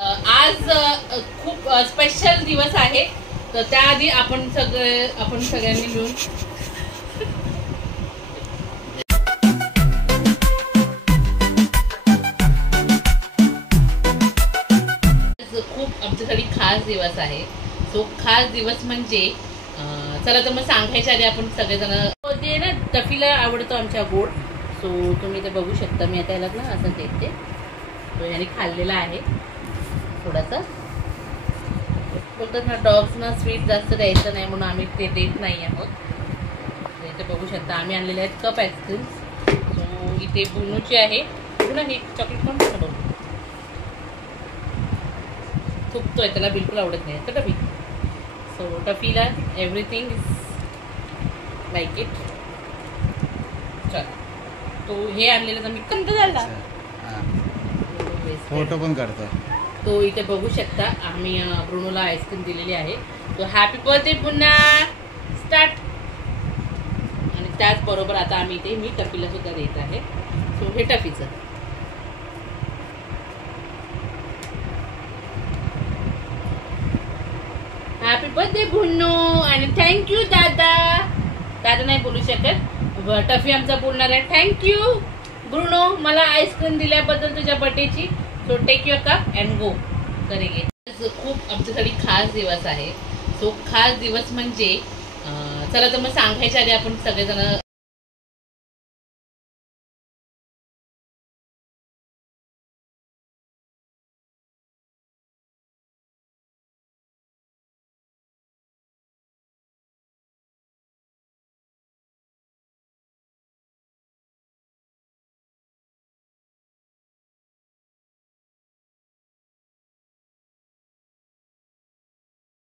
आज खूप स्पेशल दिवस आहे, तर त्याआधी आपण सगळ्यांनी मिळून खूप आमच्यासाठी खास दिवस आहे. तो खास दिवस म्हणजे चला तर मग सांगायच्या आधी आपण सगळेजण ते ना टफीला आवडतो आमच्या गोड. सो तुम्ही ते बघू शकता. मी आता याला ना असं देते. तो याने खाल्लेला आहे थोडासा. बोलतात ना डॉग्सना स्वीट जास्त द्यायचं नाही म्हणून आम्ही ते देत नाही आहोत. इथे बघू शकता आम्ही आणलेले आहेत कप आईस्क्रीम. सो इथे बुनूची आहे. पुन्हा हे चॉकलेट पण बघू थुकतोय, त्याला बिलकुल आवडत नाही तर टफी. सो टफीला एव्हरीथिंग इज लाईक इट. चल तो हे आणलेलं तर मी कंट झाला फोटो पण काढतो. तो इथे बघू शकता आम्ही ब्रुनोला आईस्क्रीम दिलेली आहे. तो हॅपी बर्थडे पुन्हा स्टार्ट. आणि त्याचबरोबर आता आम्ही इथे मी टफीला सुद्धा देत आहे. सो हे टफीचं हॅपी बर्थडे बुन्नू आणि थँक्यू दादा. दादा नाही बोलू शकत, टफी आमचा बोलणार आहे. थँक्यू ब्रुनो मला आईस्क्रीम दिल्याबद्दल तुझ्या बर्थडेची. So take your cup and go करेगे. खूप आमच्यासाठी खास दिवस आहे. तो खास दिवस म्हणजे चला तर मग सांगायच्या आधी आपण सगळेजण